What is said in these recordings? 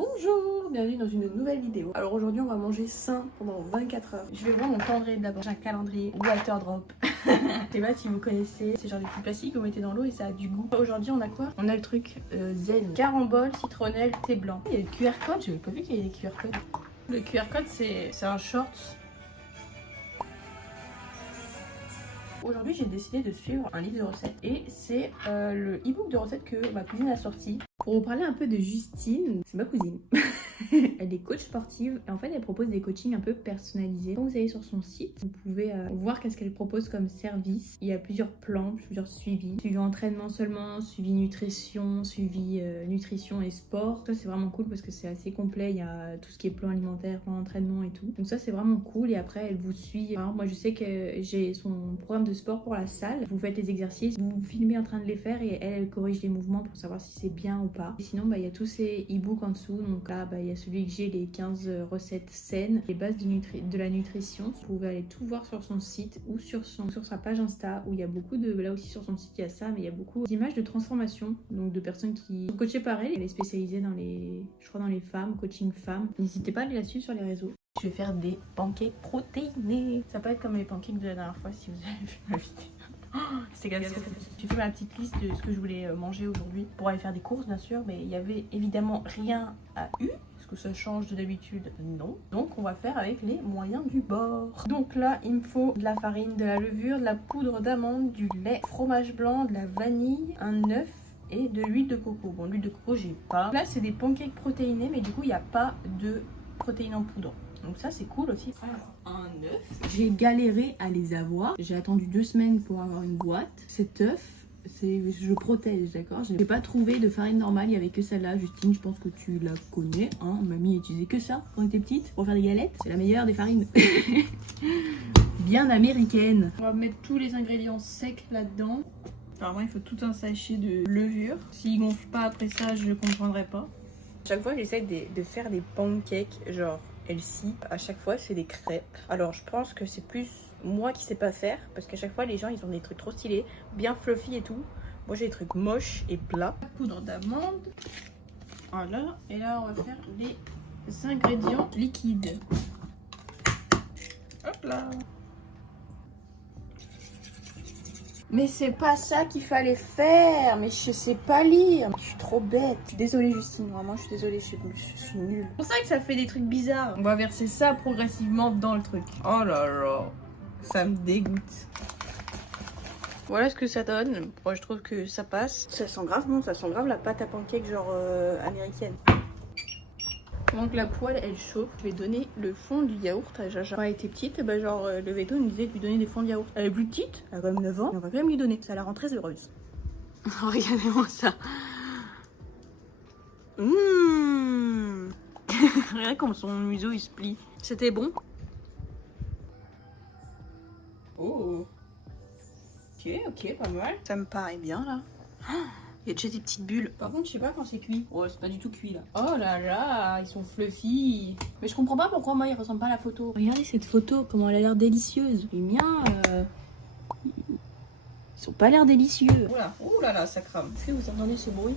Bonjour, bienvenue dans une nouvelle vidéo. Alors aujourd'hui on va manger sain pendant 24 heures. Je vais voir mon calendrier d'abord. J'ai un calendrier Waterdrop. Je sais pas si vous connaissez, c'est genre des petits plastiques que vous mettez dans l'eau et ça a du goût. Aujourd'hui on a quoi? On a le truc zen, carambole, citronnelle, thé blanc. Il y a le QR code, j'avais pas vu qu'il y avait des QR codes. Le QR code c'est un short. Aujourd'hui j'ai décidé de suivre un livre de recettes et c'est le e-book de recettes que ma cousine a sorti. Pour vous parler un peu de Justine, c'est ma cousine. Elle est coach sportive et en fait elle propose des coachings un peu personnalisés. Quand vous allez sur son site, vous pouvez voir qu'est-ce qu'elle propose comme service. Il y a plusieurs plans, plusieurs suivis. Suivi entraînement seulement, suivi nutrition, suivi nutrition et sport. Ça c'est vraiment cool parce que c'est assez complet. Il y a tout ce qui est plan alimentaire, plan entraînement et tout. Donc ça c'est vraiment cool et après elle vous suit. Alors, moi je sais que j'ai son programme de sport pour la salle. Vous faites les exercices, vous vous filmez en train de les faire et elle corrige les mouvements pour savoir si c'est bien ou pas. Et sinon il y a tous ces e-books en dessous. Donc là il y a celui que j'ai, les 15 recettes saines, les bases de la nutrition. Vous pouvez aller tout voir sur son site ou sur sa page Insta où il y a beaucoup de... Là aussi sur son site il y a ça, mais il y a beaucoup d'images de transformation. Donc de personnes qui sont coachées par elle. Elle est spécialisée dans les... je crois dans les femmes, coaching femmes. N'hésitez pas à aller la suivre sur les réseaux. Je vais faire des pancakes protéinés. Ça peut être comme les pancakes de la dernière fois si vous avez vu ma vidéo. C'était catastrophique. J'ai fait ma petite liste de ce que je voulais manger aujourd'hui pour aller faire des courses bien sûr, mais il y avait évidemment rien à U. Est-ce que ça change de d'habitude? Non. Donc on va faire avec les moyens du bord. Donc là il me faut de la farine, de la levure, de la poudre d'amande, du lait, fromage blanc, de la vanille, un œuf et de l'huile de coco. Bon, l'huile de coco j'ai pas. Là c'est des pancakes protéinés mais du coup il n'y a pas de protéines en poudre. Donc ça c'est cool aussi. Alors, un œuf. J'ai galéré à les avoir. J'ai attendu 2 semaines pour avoir une boîte. Cet œuf, je protège, d'accord? Je n'ai pas trouvé de farine normale, il n'y avait que celle-là. Justine, je pense que tu la connais. Hein, mamie utilisait que ça quand on était petite pour faire des galettes. C'est la meilleure des farines. Bien américaine. On va mettre tous les ingrédients secs là-dedans. Apparemment, il faut tout un sachet de levure. S'il gonfle pas après ça, je ne comprendrai pas. Chaque fois, j'essaie de faire des pancakes, genre Elsie. À chaque fois, c'est des crêpes. Alors, je pense que c'est plus moi qui sais pas faire, parce qu'à chaque fois, les gens, ils ont des trucs trop stylés, bien fluffy et tout. Moi, j'ai des trucs moches et plats. Poudre d'amande. Voilà. Et là, on va faire les ingrédients liquides. Hop là. Mais c'est pas ça qu'il fallait faire. Mais je sais pas lire. Je suis trop bête. Je suis désolée Justine, vraiment je suis désolée, je suis nulle. C'est pour ça que ça fait des trucs bizarres. On va verser ça progressivement dans le truc. Oh là là, ça me dégoûte. Voilà ce que ça donne. Moi je trouve que ça passe. Ça sent grave bon, ça sent grave la pâte à pancake genre américaine. Donc la poêle elle chauffe, je vais donner le fond du yaourt à Jaja. Quand elle était petite, bah genre le veto nous disait de lui donner des fonds de yaourt. Elle est plus petite, elle a quand même 9 ans, mais on va quand même lui donner. Ça la rend très heureuse. Regardez-moi ça. Regarde comme son museau il se plie. C'était bon. Oh. Ok, pas mal. Ça me paraît bien là. Il y a déjà des petites bulles. Par contre, je sais pas quand c'est cuit. Oh, c'est pas du tout cuit là. Oh là là, ils sont fluffy. Mais je comprends pas pourquoi moi ils ressemblent pas à la photo. Regardez cette photo, comment elle a l'air délicieuse. Les miens, ils sont pas l'air délicieux. Oula, ouh là là, ça crame. Est-ce que vous entendez ce bruit?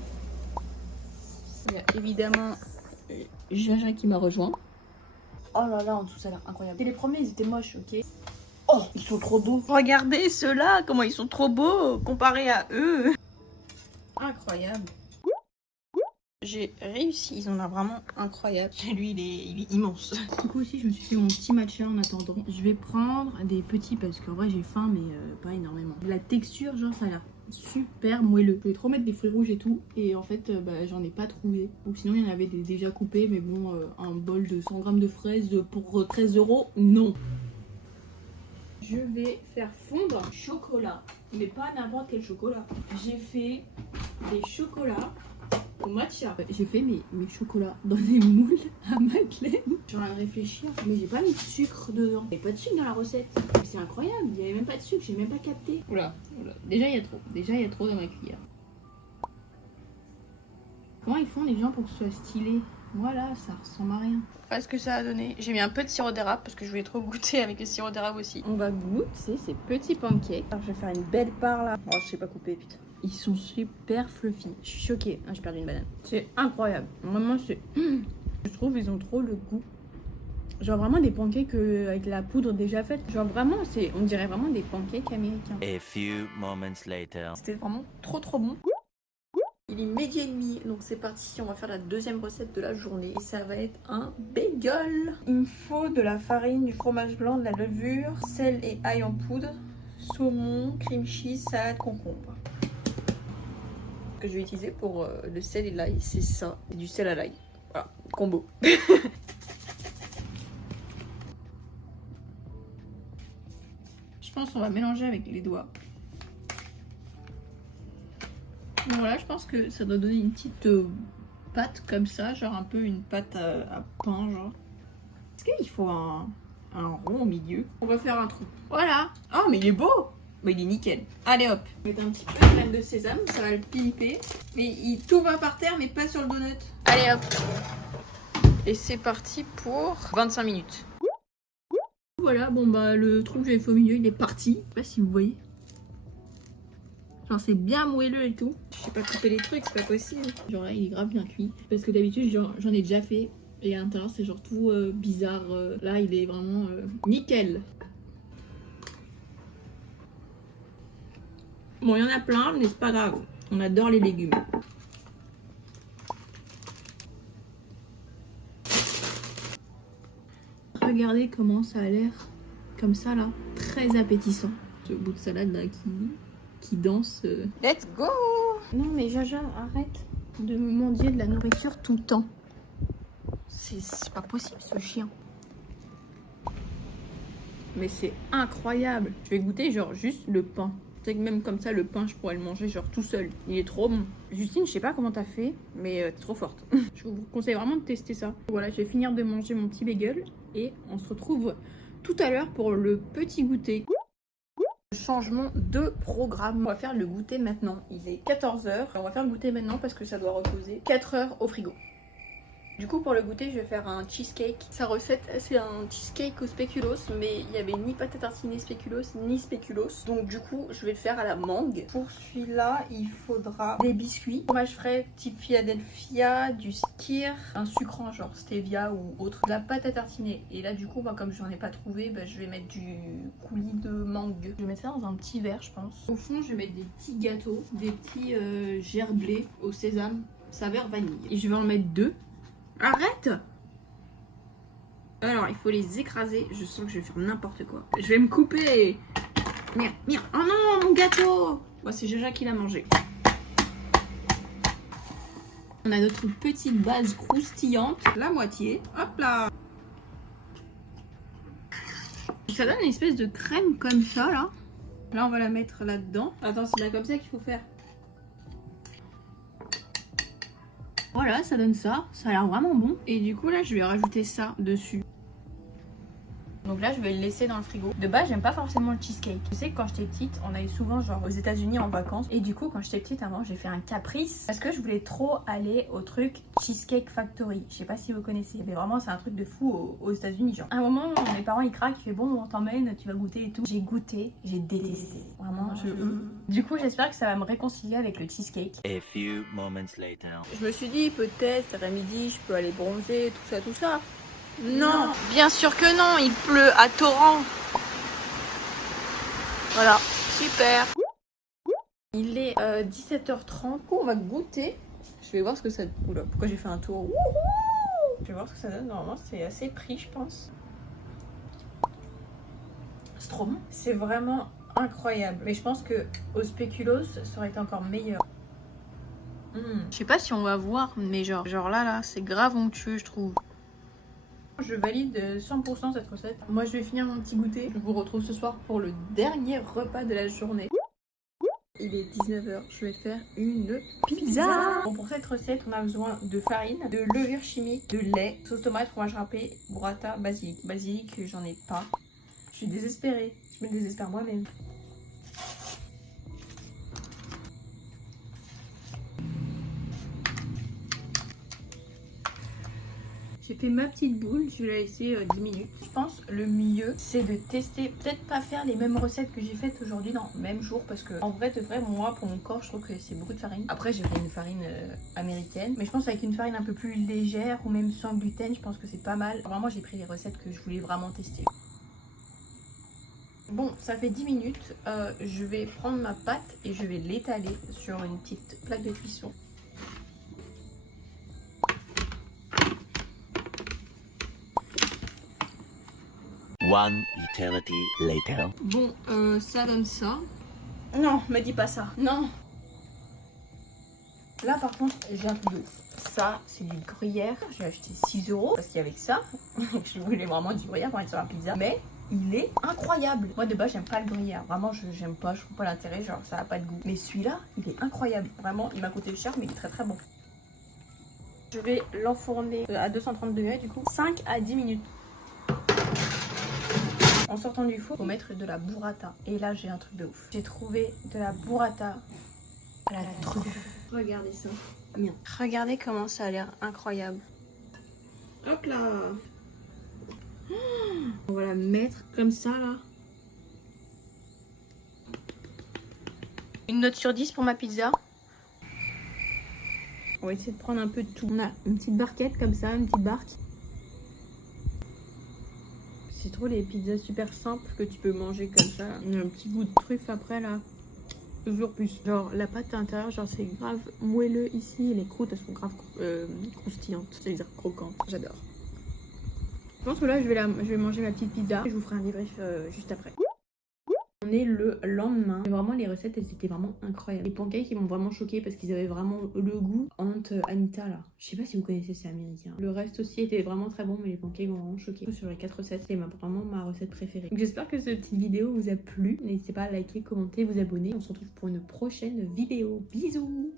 Il y a évidemment Jaja qui m'a rejoint. Oh là là, en dessous ça a l'air incroyable. Et les premiers, ils étaient moches, ok? Oh, ils sont trop beaux. Regardez ceux-là, comment ils sont trop beaux comparés à eux. Incroyable. J'ai réussi, ils ont l'air vraiment incroyables. Lui il est immense. Du coup aussi je me suis fait mon petit matcha en attendant. Je vais prendre des petits parce qu'en vrai j'ai faim mais pas énormément. La texture genre ça a l'air super moelleux. Je vais trop mettre des fruits rouges et tout et en fait j'en ai pas trouvé. Donc sinon il y en avait des déjà coupés mais bon un bol de 100 grammes de fraises pour 13 €, non. Je vais faire fondre chocolat, mais pas n'importe quel chocolat. J'ai fait des chocolats au matcha. J'ai fait mes chocolats dans des moules à Madeleine. Je suis en train de réfléchir, mais j'ai pas mis de sucre dedans. Il n'y a pas de sucre dans la recette. C'est incroyable, il n'y avait même pas de sucre, j'ai même pas capté. Oula, déjà il y a trop. Déjà il y a trop dans ma cuillère. Comment ils font les gens pour que ce soit stylé? Voilà, ça ressemble à rien. Voilà ce que ça a donné. J'ai mis un peu de sirop d'érable parce que je voulais trop goûter avec le sirop d'érable aussi. On va goûter ces petits pancakes. Alors, je vais faire une belle part là. Oh, je sais pas couper, putain. Ils sont super fluffy. Je suis choquée. Ah, j'ai perdu une banane. C'est incroyable. Vraiment, c'est... Je trouve ils ont trop le goût. Genre vraiment des pancakes avec la poudre déjà faite. Genre vraiment, on dirait vraiment des pancakes américains. A few moments later. C'était vraiment trop bon. Il est midi et demi, donc c'est parti. On va faire la deuxième recette de la journée. Et ça va être un bagel. Il me faut de la farine, du fromage blanc, de la levure, sel et ail en poudre, saumon, cream cheese, salade, concombre. Ce que je vais utiliser pour le sel et l'ail, c'est ça. C'est du sel à l'ail. Voilà, combo. Je pense qu'on va mélanger avec les doigts. Donc voilà, je pense que ça doit donner une petite pâte comme ça, genre un peu une pâte à pain, genre. Est-ce qu'il faut un rond au milieu? On va faire un trou. Voilà. Oh, mais il est beau! Mais il est nickel. Allez hop. Je vais mettre un petit peu de crème de sésame, ça va le piper. Mais tout va par terre, mais pas sur le donut. Allez hop. Et c'est parti pour 25 minutes. Voilà, bon bah le trou que j'avais fait au milieu, il est parti. Je sais pas si vous voyez. Genre c'est bien moelleux et tout. Je sais pas couper les trucs, c'est pas possible. Genre là il est grave bien cuit. Parce que d'habitude j'en ai déjà fait. Et à l'intérieur c'est genre tout bizarre. Là il est vraiment nickel. Bon il y en a plein mais c'est pas grave. On adore les légumes. Regardez comment ça a l'air. Comme ça là. Très appétissant. Ce bout de salade là qui danse. Let's go! Non mais Jaja, arrête de me mendier de la nourriture tout le temps. C'est pas possible ce chien. Mais c'est incroyable. Je vais goûter genre juste le pain. Tu sais que même comme ça le pain je pourrais le manger genre tout seul. Il est trop bon. Justine, je sais pas comment t'as fait, mais t'es trop forte. Je vous conseille vraiment de tester ça. Voilà, je vais finir de manger mon petit bagel et on se retrouve tout à l'heure pour le petit goûter. Changement de programme. On va faire le goûter maintenant. Il est 14 h. On va faire le goûter maintenant parce que ça doit reposer 4 heures au frigo. Du coup pour le goûter je vais faire un cheesecake. Sa recette c'est un cheesecake au spéculoos, mais il n'y avait ni pâte à tartiner spéculoos ni spéculoos. Donc du coup je vais le faire à la mangue. Pour celui-là il faudra des biscuits, fromage frais type Philadelphia, du skyr, un sucrant genre stevia ou autre, de la pâte à tartiner. Et là du coup bah, comme j'en ai pas trouvé, bah, je vais mettre du coulis de mangue. Je vais mettre ça dans un petit verre je pense. Au fond je vais mettre des petits gâteaux, des petits gerblés au sésame, saveur vanille. Et je vais en mettre 2. Arrête! Alors, il faut les écraser. Je sens que je vais faire n'importe quoi. Je vais me couper. Merde, merde. Oh non, mon gâteau! Bon, c'est Jaja qui l'a mangé. On a notre petite base croustillante. La moitié. Hop là! Ça donne une espèce de crème comme ça, là. Là, on va la mettre là-dedans. Attends, c'est bien comme ça qu'il faut faire. Voilà, ça donne ça. Ça a l'air vraiment bon. Et du coup, là, je vais rajouter ça dessus. Donc là, je vais le laisser dans le frigo. De base, j'aime pas forcément le cheesecake. Je sais que quand j'étais petite, on allait souvent genre aux États-Unis en vacances. Et du coup, quand j'étais petite avant, j'ai fait un caprice parce que je voulais trop aller au truc Cheesecake Factory. Je sais pas si vous connaissez, mais vraiment, c'est un truc de fou aux États-Unis. Genre, à un moment, mes parents ils craquent, ils font bon, on t'emmène, tu vas goûter et tout. J'ai goûté, j'ai détesté. Vraiment, Du coup, j'espère que ça va me réconcilier avec le cheesecake. A few moments later. Je me suis dit, peut-être, à midi, je peux aller bronzer, tout ça. Non, bien sûr que non, il pleut à torrent. Voilà, super. Il est 17h30. Du coup, on va goûter. Je vais voir ce que ça... Oula, pourquoi j'ai fait un tour? Je vais voir ce que ça donne. Normalement, c'est assez pris, je pense. C'est trop bon. C'est vraiment incroyable. Mais je pense que au spéculoos, ça aurait été encore meilleur. Je sais pas si on va voir, mais genre là, c'est grave onctueux, je trouve. Je valide 100% cette recette. Moi, je vais finir mon petit goûter. Je vous retrouve ce soir pour le dernier repas de la journée. Il est 19 h. Je vais faire une pizza. Bon, pour cette recette, on a besoin de farine, de levure chimique, de lait, sauce tomate, fromage râpé, burrata, basilic. Basilic, j'en ai pas. Je suis désespérée. Je me désespère moi-même. J'ai fait ma petite boule, je vais la laisser 10 minutes. Je pense le mieux c'est de tester, peut-être pas faire les mêmes recettes que j'ai faites aujourd'hui dans le même jour parce que en vrai de vrai moi pour mon corps je trouve que c'est beaucoup de farine. Après j'ai pris une farine américaine mais je pense avec une farine un peu plus légère ou même sans gluten je pense que c'est pas mal. Vraiment j'ai pris les recettes que je voulais vraiment tester. Bon, ça fait 10 minutes, je vais prendre ma pâte et je vais l'étaler sur une petite plaque de cuisson. One eternity later. Bon, ça donne ça. Non, me dis pas ça. Non. Là, par contre, j'ai un truc de ouf. Ça, c'est du gruyère. J'ai acheté 6 € parce qu'il y avait que ça. Je voulais vraiment du gruyère pour être sur la pizza. Mais il est incroyable. Moi, de base, j'aime pas le gruyère. Vraiment, j'aime pas. Je trouve pas l'intérêt. Genre, ça a pas de goût. Mais celui-là, il est incroyable. Vraiment, il m'a coûté cher, mais il est très très bon. Je vais l'enfourner à 230 degrés, du coup. 5 à 10 minutes. En sortant du four, faut mettre de la burrata. Et là, j'ai un truc de ouf. J'ai trouvé de la burrata à la truffe. Regardez ça. Bien. Regardez comment ça a l'air incroyable. Hop là. On va la mettre comme ça, là. Une note sur 10 pour ma pizza. On va essayer de prendre un peu de tout. On a une petite barquette comme ça, une petite barque. C'est trop les pizzas super simples que tu peux manger comme ça. Il y a un petit goût de truffe après là. Toujours plus. Genre la pâte à l'intérieur, genre c'est grave moelleux ici. Et les croûtes elles sont grave croustillantes. C'est-à-dire croquantes. J'adore. Je pense que là je vais manger ma petite pizza. Je vous ferai un débrief juste après. On est le lendemain. Vraiment les recettes elles étaient vraiment incroyables. Les pancakes ils m'ont vraiment choqué parce qu'ils avaient vraiment le goût Aunt Anita là. Je sais pas si vous connaissez, c'est américain. Le reste aussi était vraiment très bon mais les pancakes m'ont vraiment choqué. Sur les 4 recettes c'est vraiment ma recette préférée. J'espère que cette petite vidéo vous a plu. N'hésitez pas à liker, commenter, vous abonner. On se retrouve pour une prochaine vidéo. Bisous.